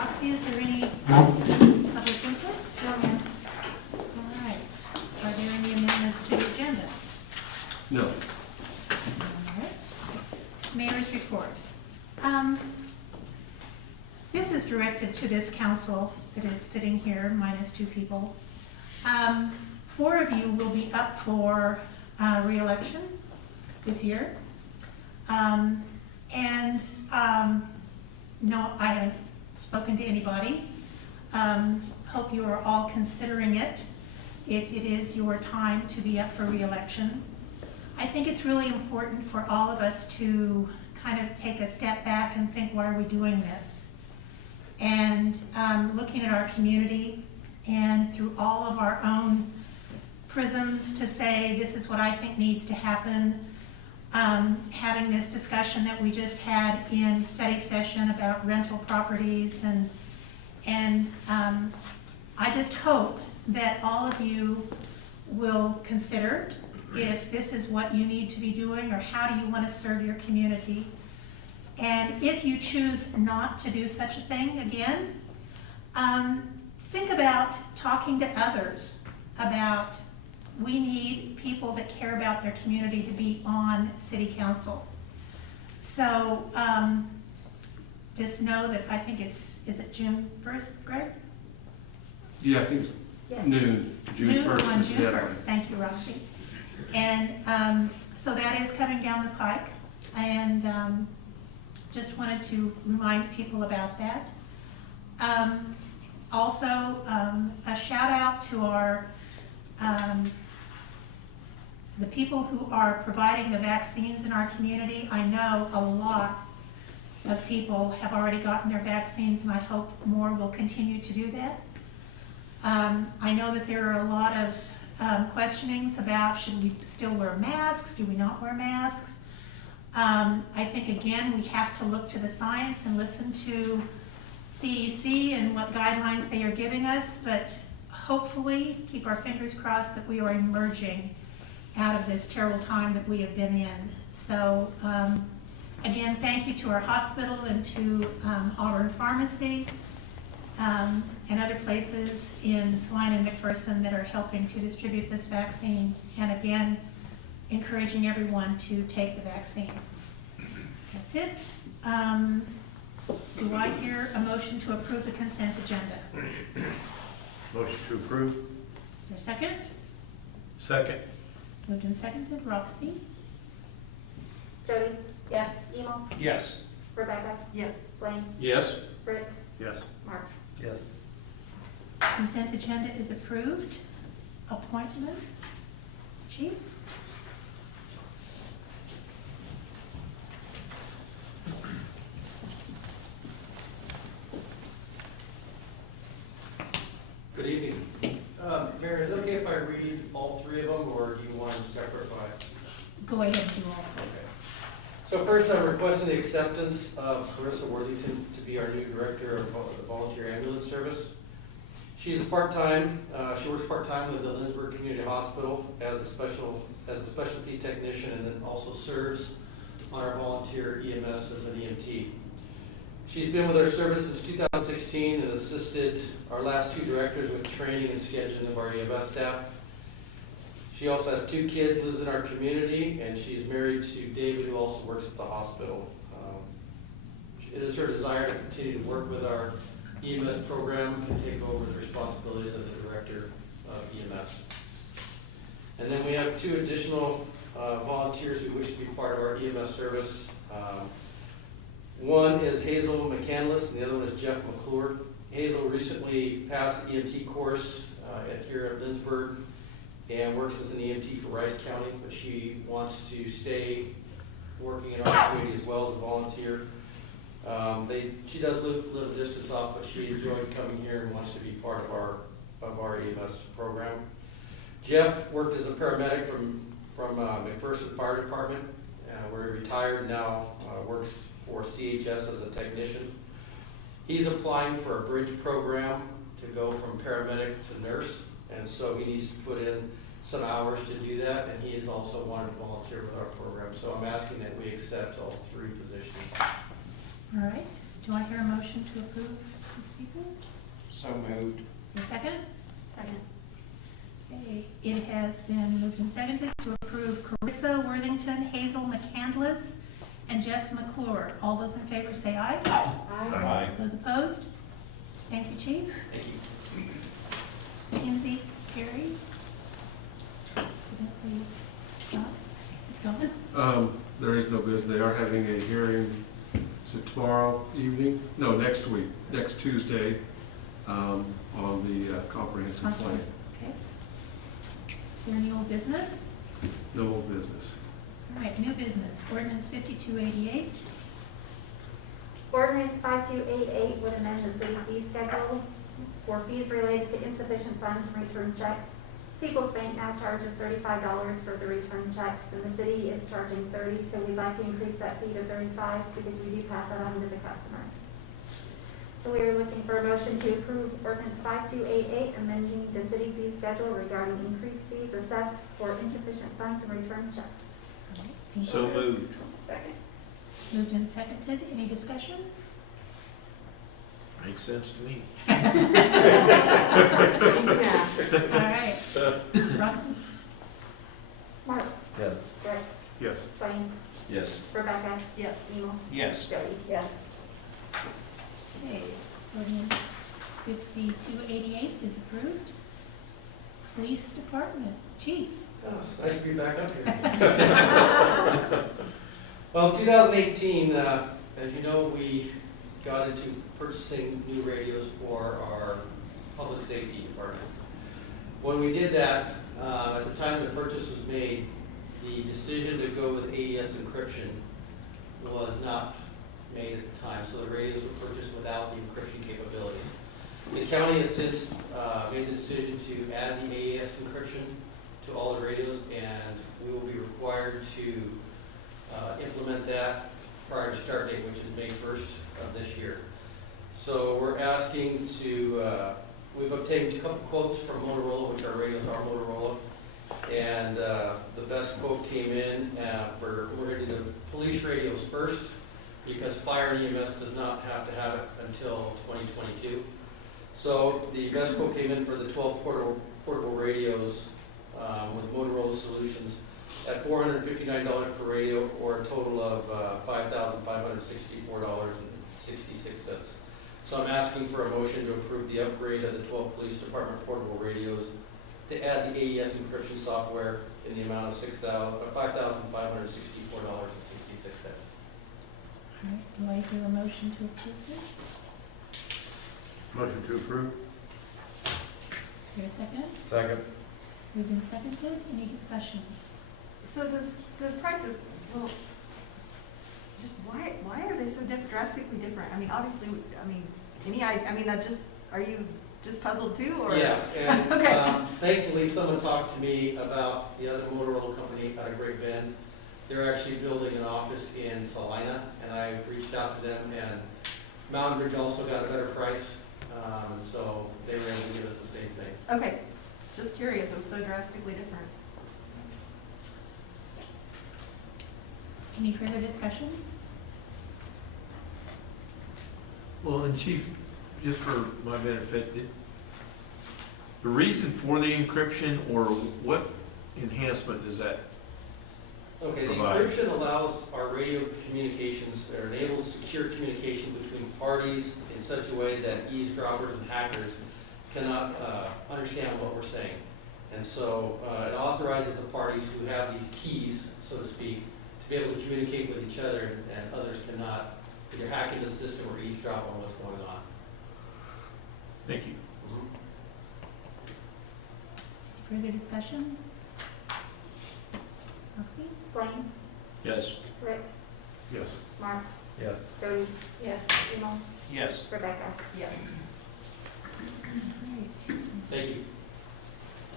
Roxy, is there any public input? No, ma'am. All right. Are there any amendments to the agenda? No. All right. Mayor's report. This is directed to this council that is sitting here, minus 2 people. 4 of you will be up for re-election this year. No, I haven't spoken to anybody. Hope you are all considering it if it is your time to be up for re-election. I think it's really important for all of us to kind of take a step back and think, why are we doing this? And looking at our community and through all of our own prisms to say, this is what I think needs to happen. Having this discussion that we just had in study session about rental properties, and I just hope that all of you will consider if this is what you need to be doing or how do you want to serve your community. And if you choose not to do such a thing again, think about talking to others about, we need people that care about their community to be on city council. So just know that I think is it June 1st, Greg? Yeah, I think it's Yes. noon, June 1st. On is June deadline. 1st, thank you, Roxy. And so that is coming down the pike, and just wanted to remind people about that. Also, a shout out to our the people who are providing the vaccines in our community. I know a lot of people have already gotten their vaccines, and I hope more will continue to do that. I know that there are a lot of questionings about, should we still wear masks? Do we not wear masks? I think, again, we have to look to the science and listen to CEC and what guidelines they are giving us, but hopefully keep our fingers crossed that we are emerging out of this terrible time that we have been in. So again, thank you to our hospital and to Auburn Pharmacy and other places in Saline and McPherson that are helping to distribute this vaccine. And again, encouraging everyone to take the vaccine. That's it. Do I hear a motion to approve the consent agenda? Motion to approve. Is there a second? Second. Moved and seconded. Roxy? Jody? Yes. Emo? Yes. Rebecca? Yes. Blaine? Yes. Rick? Yes. Mark? Yes. Consent agenda is approved. Appointments? Chief? Good evening. Mayor, is it okay if I read all 3 of them, or do you want them separate by? Go ahead and do all. Okay. So first, I'm requesting the acceptance of Carissa Worthington to be our new director of the volunteer ambulance service. She's a part-time. She works part-time with the Lindsborg Community Hospital as a specialty technician, and then also serves on our volunteer EMS as an EMT. She's been with our service since 2016 and assisted our last 2 directors with training and scheduling of our EMS staff. She also has 2 kids, lives in our community, and she's married to David, who also works at the hospital. It is her desire to continue to work with our EMS program and take over the responsibilities of the director of EMS. And then we have 2 additional volunteers who wish to be part of our EMS service. One is Hazel McCandless, and the other one is Jeff McClure. Hazel recently passed the EMT course here at Lindsborg and works as an EMT for Rice County, but she wants to stay working in our community as well as a volunteer. She does live a distance off, but she enjoyed coming here and wants to be part of our EMS program. Jeff worked as a paramedic from McPherson Fire Department, where he retired, now works for CHS as a technician. He's applying for a bridge program to go from paramedic to nurse, and so he needs to put in some hours to do that, and he is also wanting to volunteer with our program. So I'm asking that we accept all 3 positions. All right. Do I hear a motion to approve the speaker? So moved. Your second? Second. Okay, it has been moved and seconded to approve Carissa Worthington, Hazel McCandless, and Jeff McClure. All those in favor say aye. Aye. Those opposed? Thank you, Chief. Thank you. Lindsay, Carrie? It's going? There is no business. They are having a hearing, is it tomorrow evening? No, next week, next Tuesday, on the comprehensive plan. Okay. Is there any old business? No old business. All right, new business. Ordinance 5288. Ordinance 5288 would amend the city fee schedule for fees related to insufficient funds and return checks. People's Bank now charges $35 for the return checks, and the city is charging $30, so we'd like to increase that fee to $35 because we do pass that on to the customer. So we are looking for a motion to approve ordinance 5288, amending the city fee schedule regarding increased fees assessed for insufficient funds and return checks. All right, thank So you. moved. Second. Moved and seconded. Any discussion? Makes sense to me. All right. Roxy? Mark? Yes. Greg? Yes. Blaine? Yes. Rebecca? Yes. Emil? Yes. Jody? Yes. Okay, ordinance 5288 is approved. Police Department, Chief. Oh, it's nice to be back up here. Well, 2018, as you know, we got into purchasing new radios for our public safety department. When we did that, at the time the purchase was made, the decision to go with AES encryption was not made at the time, so the radios were purchased without the encryption capabilities. The county has since made the decision to add the AES encryption to all the radios, and we will be required to implement that prior to start date, which is May 1st of this year. So we're asking to, we've obtained a couple quotes from Motorola, which our radios are Motorola, and the best quote came in for, we're going to do the police radios first, because fire and EMS does not have to have it until 2022. So the best quote came in for the 12 portable radios with Motorola Solutions at $459 per radio, or a total of $5,564.66. So I'm asking for a motion to approve the upgrade of the 12 police department portable radios to add the AES encryption software in the amount of $5,564.66. All right, do I hear a motion to approve this? Motion to approve. Is there a second? Second. Moved and seconded. Any discussion? So those prices, well, just why are they so drastically different? I mean, obviously, are you just puzzled too, or? Yeah, and Okay. thankfully someone talked to me about the other Motorola company out of Great Bend. They're actually building an office in Salina, and I reached out to them, and Mountain Ridge also got a better price, so they were able to give us the same thing. Okay, just curious, it was so drastically different. Any further discussion? Well, and Chief, just for my benefit, the reason for the encryption, or what enhancement does that? Okay, the Provide. encryption allows our radio communications, or enables secure communication between parties in such a way that eavesdroppers and hackers cannot understand what we're saying. And so it authorizes the parties who have these keys, so to speak, to be able to communicate with each other, and others cannot either hack into the system or eavesdrop on what's going on. Thank you. Further discussion? Roxy? Blaine? Yes. Rick? Yes. Mark? Yes. Jody? Yes. Emil? Yes. Rebecca? Yes. All right. Thank you.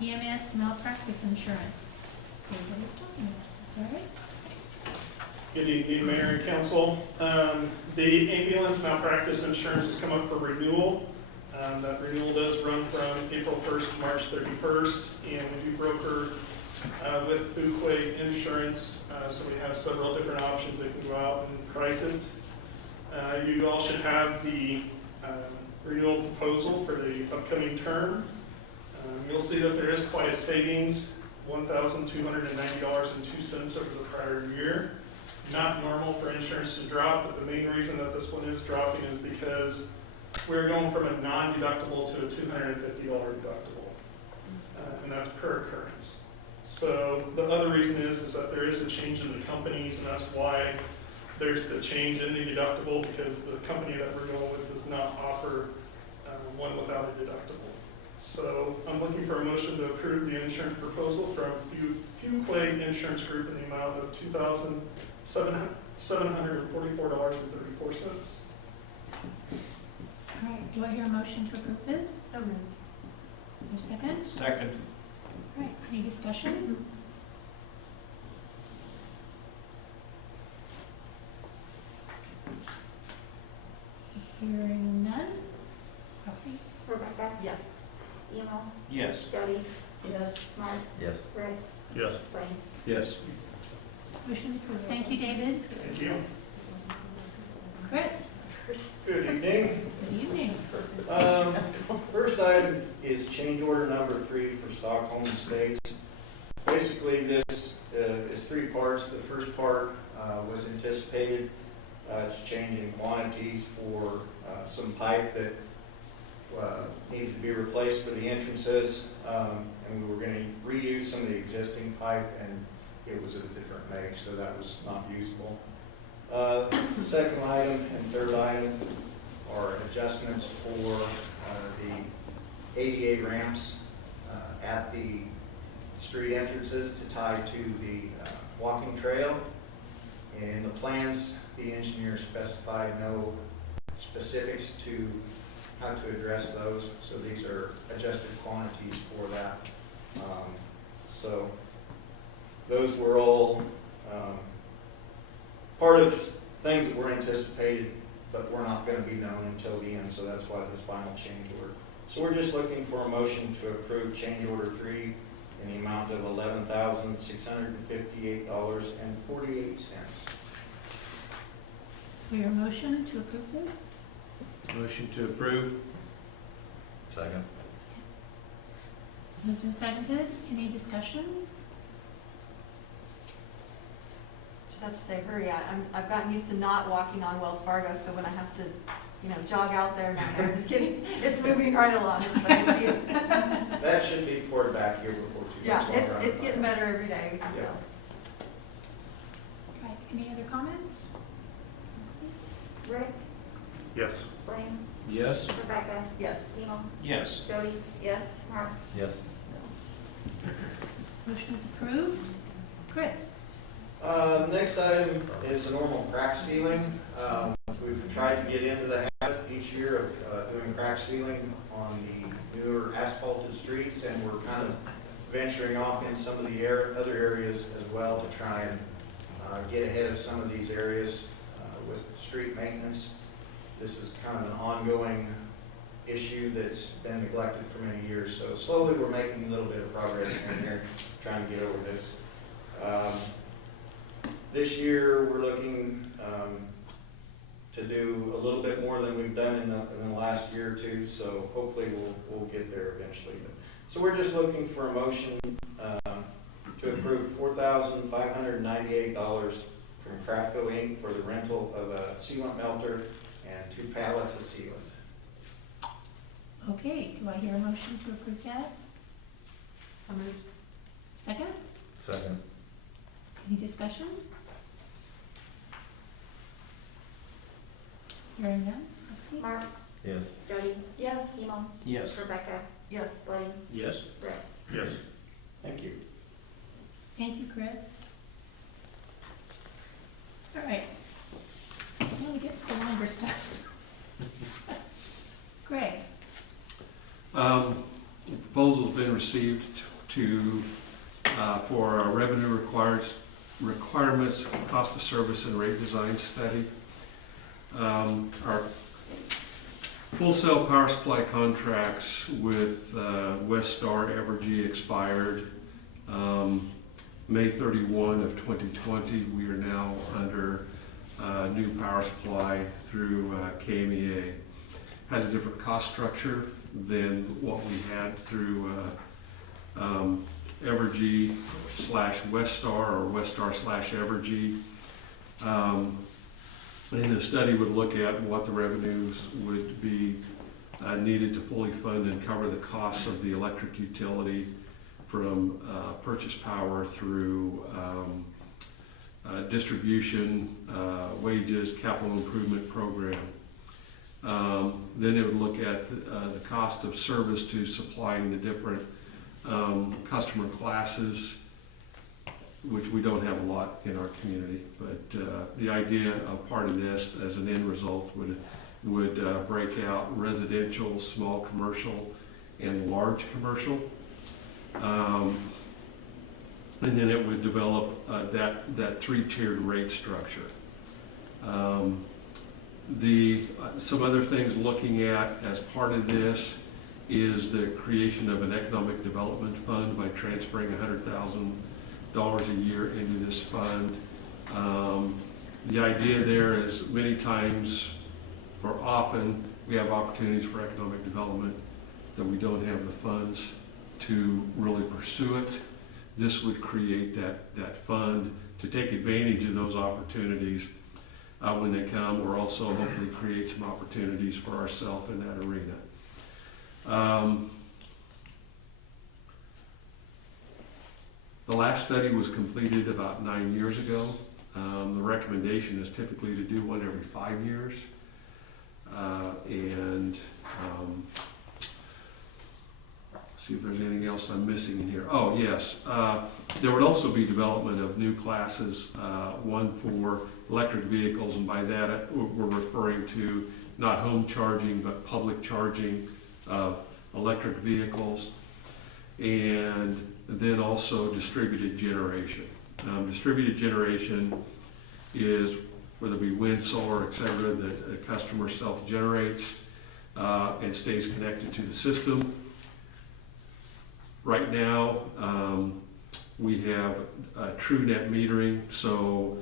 EMS Malpractice Insurance. Everybody's talking about this, all right? Good evening, Mayor and Council. The ambulance malpractice insurance has come up for renewal. That renewal does run from April 1st to March 31st, and we do broker with Fuquay Insurance, so we have several different options that can go out and price it. You all should have the renewal proposal for the upcoming term. You'll see that there is quite a savings, $1,290.02 over the prior year. Not normal for insurance to drop, but the main reason that this one is dropping is because we're going from a non-deductible to a $250 deductible, and that's per occurrence. So the other reason is that there is a change in the companies, and that's why there's the change in the deductible, because the company that we're going with does not offer one without a deductible. So I'm looking for a motion to approve the insurance proposal from Fuquay Insurance Group in the amount of $2,744.34. All right, do I hear a motion to approve this? So moved. Is there a second? Second. All right, any discussion? Hearing none. Roxy? Rebecca? Yes. Emo? Yes. Jody? Yes. Mark? Yes. Rick? Yes. Blaine? Yes. Motion approved. Thank you, David. Thank you. Chris? Good evening. Good evening. First item is change order number 3 for Stockholm Estates. Basically, this is 3 parts. The first part was anticipated. It's changing quantities for some pipe that needed to be replaced for the entrances, and we were going to reuse some of the existing pipe, and it was of a different make, so that was not usable. The second item and third item are adjustments for the ADA ramps at the street entrances to tie to the walking trail. In the plans, the engineer specified no specifics to how to address those, so these are adjusted quantities for that. So those were all part of things that were anticipated, but were not going to be known until the end, so that's why this final change order. So we're just looking for a motion to approve change order 3 in the amount of $11,658.48. For your motion to approve this? Motion to approve. Second. Moved and seconded. Any discussion? Just have to say, hurry, I've gotten used to not walking on Wells Fargo, so when I have to, jog out there now, I'm just kidding. It's moving right along, but I see it. That should be poured back here before too much Yeah, longer. it's getting better every day, we can Yeah. tell. Right, any other comments? Rick? Yes. Blaine? Yes. Rebecca? Yes. Emo? Yes. Jody? Yes. Mark? Yes. Motion is approved. Chris? Next item is the normal crack sealing. We've tried to get into the habit each year of doing crack sealing on the newer asphalted streets, and we're kind of venturing off in some of the other areas as well to try and get ahead of some of these areas with street maintenance. This is kind of an ongoing issue that's been neglected for many years, so slowly we're making a little bit of progress here, trying to get over this. This year we're looking to do a little bit more than we've done in the last year or two, so hopefully we'll get there eventually. So we're just looking for a motion to approve $4,598 from Craftco Inc. for the rental of a sealant melter and 2 pallets of sealant. Okay, do I hear a motion to approve that? So moved. Second? Second. Any discussion? Hearing none. Roxy? Mark? Yes. Jody? Yes. Emo? Yes. Rebecca? Yes. Blaine? Yes. Rick? Yes. Thank you. Thank you, Chris. All right. Now we get to the longer stuff. Greg? The proposal's been received for our revenue requirements, cost of service, and rate design study. Our wholesale power supply contracts with Westar Evergy expired May 31 of 2020. We are now under new power supply through KMEA. Has a different cost structure than what we had through Evergy / Westar or Westar / Evergy. And the study would look at what the revenues would be needed to fully fund and cover the costs of the electric utility from purchase power through distribution, wages, capital improvement program. Then it would look at the cost of service to supplying the different customer classes, which we don't have a lot in our community. But the idea of part of this as an end result would break out residential, small commercial, and large commercial. And then it would develop that three-tiered rate structure. Some other things looking at as part of this is the creation of an economic development fund by transferring $100,000 a year into this fund. The idea there is many times or often we have opportunities for economic development that we don't have the funds to really pursue it. This would create that fund to take advantage of those opportunities when they come, or also hopefully create some opportunities for ourselves in that arena. The last study was completed about 9 years ago. The recommendation is typically to do one every 5 years. See if there's anything else I'm missing in here. Oh, yes. There would also be development of new classes, one for electric vehicles, and by that we're referring to not home charging, but public charging of electric vehicles, and then also distributed generation. Distributed generation is whether it be wind, solar, etc., that a customer self-generates and stays connected to the system. Right now, we have true net metering, so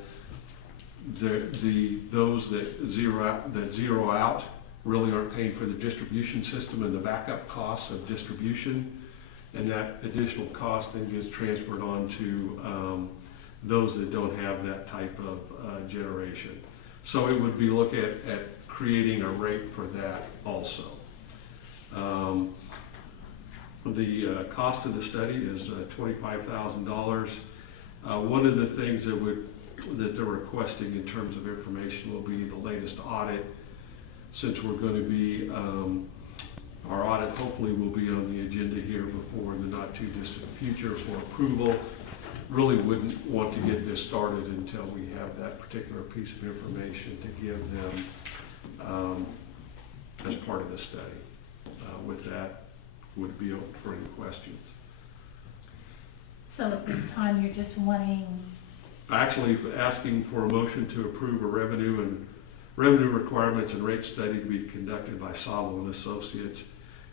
those that zero out really aren't paying for the distribution system and the backup costs of distribution, and that additional cost then gets transferred on to those that don't have that type of generation. So it would be look at creating a rate for that also. The cost of the study is $25,000. One of the things that they're requesting in terms of information will be the latest audit, since we're going to be, our audit hopefully will be on the agenda here before in the not too distant future for approval. Really wouldn't want to get this started until we have that particular piece of information to give them as part of the study. With that, would be open for any questions. So at this time, you're just wanting, Actually, asking for a motion to approve a revenue requirements and rate study to be conducted by Sabo and Associates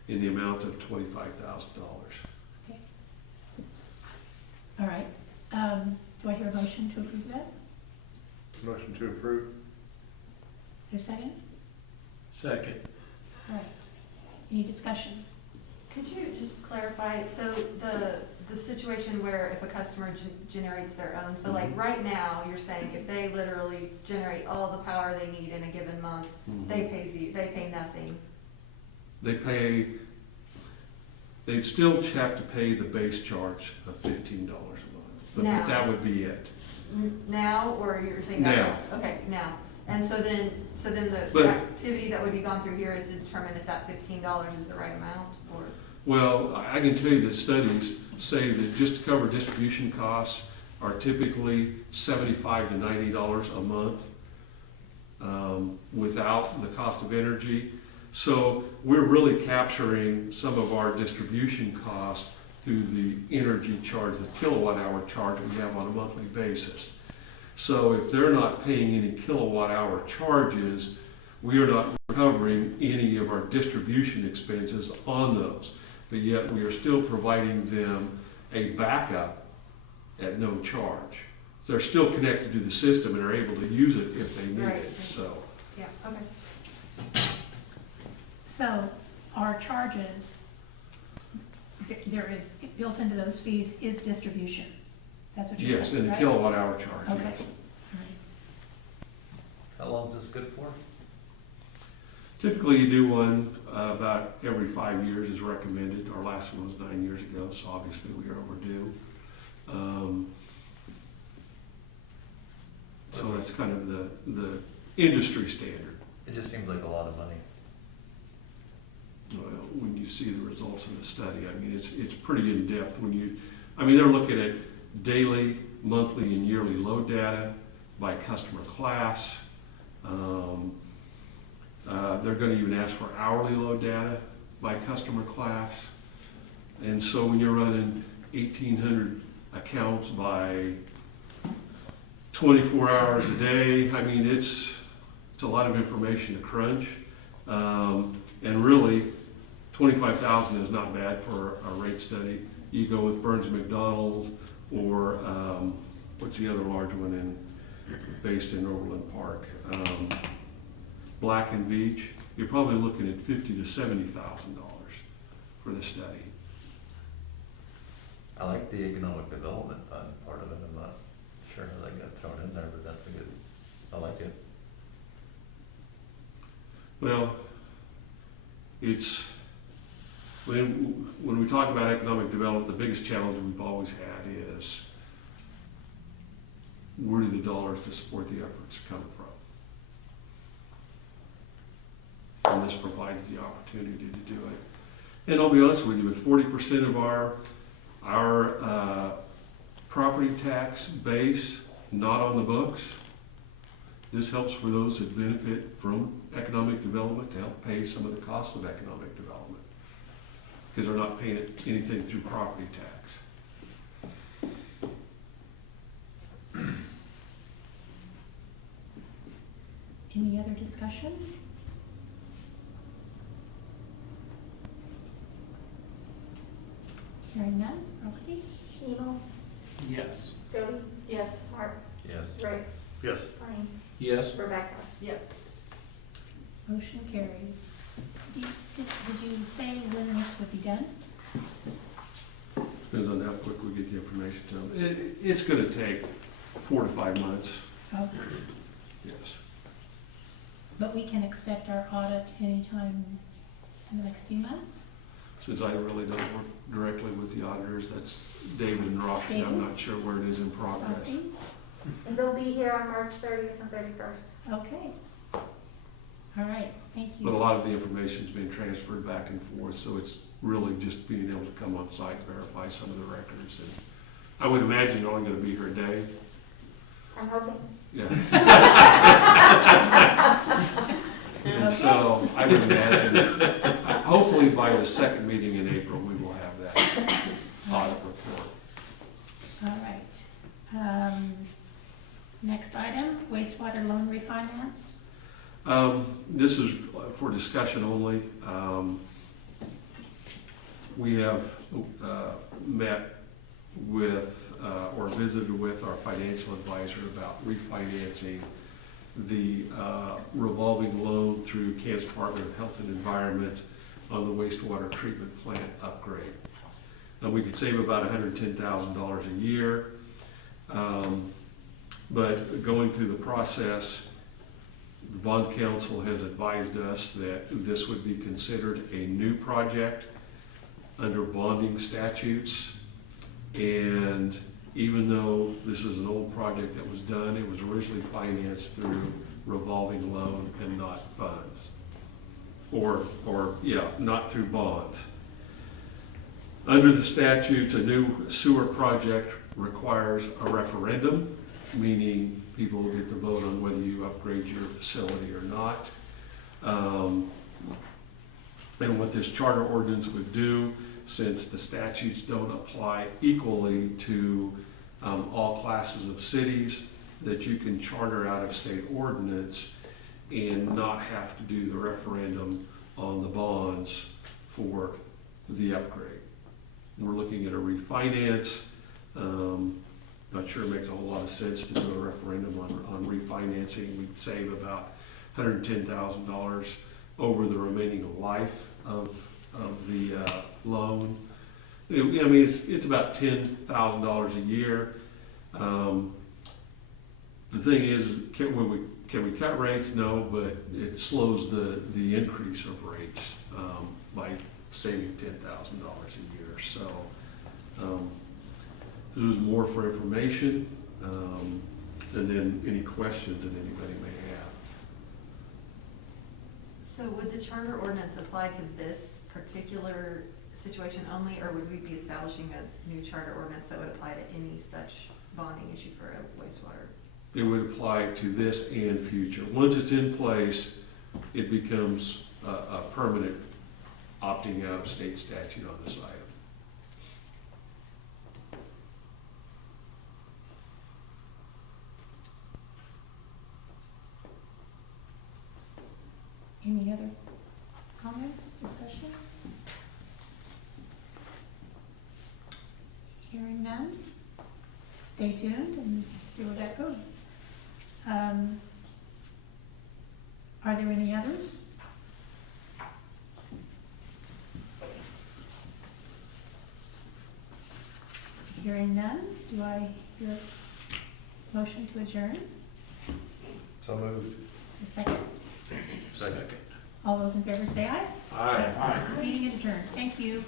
in the amount of $25,000. okay. All right. Do I hear a motion to approve that? Motion to approve. Is there a second? Second. All right. Any discussion? Could you just clarify, so the situation where if a customer generates their own, so like right now, you're saying if they literally generate all the power they need in a given month, they pay nothing. They'd still have to pay the base charge of $15 a month, but Now. that would be it. Now, or you're saying? Now. Okay, now. And so then the But- activity that would be gone through here is to determine if that $15 is the right amount, or? Well, I can tell you that studies say that just to cover distribution costs are typically $75 to $90 a month without the cost of energy. So we're really capturing some of our distribution costs through the energy charge, the kilowatt hour charge we have on a monthly basis. So if they're not paying any kilowatt hour charges, we are not recovering any of our distribution expenses on those. But yet we are still providing them a backup at no charge. they're still connected to the system and are able to use it if they need Right. it, so. Yeah, okay. So our charges, there is, built into those fees is distribution. That's what you're Yes, saying, and the right? kilowatt hour charge, Okay. yes. How long is this good for? Typically, you do one about every 5 years is recommended. Our last one was 9 years ago, so obviously we are overdue. So that's kind of the industry standard. It just seems like a lot of money. Well, when you see the results of the study, I mean, it's pretty in-depth when I mean, they're looking at daily, monthly, and yearly load data by customer class. They're gonna even ask for hourly load data by customer class. And so when you're running 1,800 accounts by 24 hours a day, I mean, it's a lot of information to crunch. And really, 25,000 is not bad for a rate study. You go with Burns McDonald or what's the other large one based in Overland Park? Black and Veatch. You're probably looking at $50,000 to $70,000 for the study. I like the economic development fund part of it. I'm not sure how that got thrown in there, but that's a good, I like it. Well, it's, when we talk about economic development, the biggest challenge we've always had is where do the dollars to support the efforts come from? And this provides the opportunity to do it. And I'll be honest with you, with 40% of our property tax base not on the books, this helps for those that benefit from economic development to help pay some of the costs of economic development, because they're not paying anything through property tax. Any other discussion? Hearing none, Roxy? Emo, Yes. Jody, Yes. Mark, Yes. Rick, Yes. Blaine, Yes. Rebecca. Yes. Motion carries. Did you say when this would be done? Depends on how quick we get the information to them. It's gonna take 4 to 5 months, Oh, yes. but we can expect our audit anytime in the next few months? Since I really don't work directly with the auditors, that's David and Roxy. I'm David? not sure where it is in progress. Roxy? And they'll be here on March 30th and 31st. Okay. All right, thank you. But a lot of the information's being transferred back and forth, so it's really just being able to come on site, verify some of the records. And I would imagine they're only gonna be here a day. I'm hoping. Yeah. And so I would imagine, hopefully by the second meeting in April, we will have that audit report. All right. Next item, wastewater loan refinance. This is for discussion only. We have met with or visited with our financial advisor about refinancing the revolving loan through Kansas Department of Health and Environment on the wastewater treatment plant upgrade. Now, we could save about $110,000 a year, but going through the process, the bond counsel has advised us that this would be considered a new project under bonding statutes. And even though this is an old project that was done, it was originally financed through revolving loan and not funds. Not through bonds. Under the statutes, a new sewer project requires a referendum, meaning people will get to vote on whether you upgrade your facility or not. And what this charter ordinance would do, since the statutes don't apply equally to all classes of cities, that you can charter out of state ordinance and not have to do the referendum on the bonds for the upgrade. We're looking at a refinance. Not sure it makes a whole lot of sense to do a referendum on refinancing. We'd save about $110,000 over the remaining life of the loan. I mean, it's about $10,000 a year. The thing is, can we cut rates? No, but it slows the increase of rates by saving $10,000 a year. So this was more for information, and then any questions that anybody may have. So would the charter ordinance apply to this particular situation only, or would we be establishing a new charter ordinance that would apply to any such bonding issue for a wastewater? It would apply to this and future. Once it's in place, it becomes a permanent opting out of state statute on this item. Any other comments, discussion? Hearing none, stay tuned and see where that goes. Are there any others? Hearing none, do I hear a motion to adjourn? So moved. A second? Second. All those in favor say aye. Aye. Meeting adjourned. Thank you.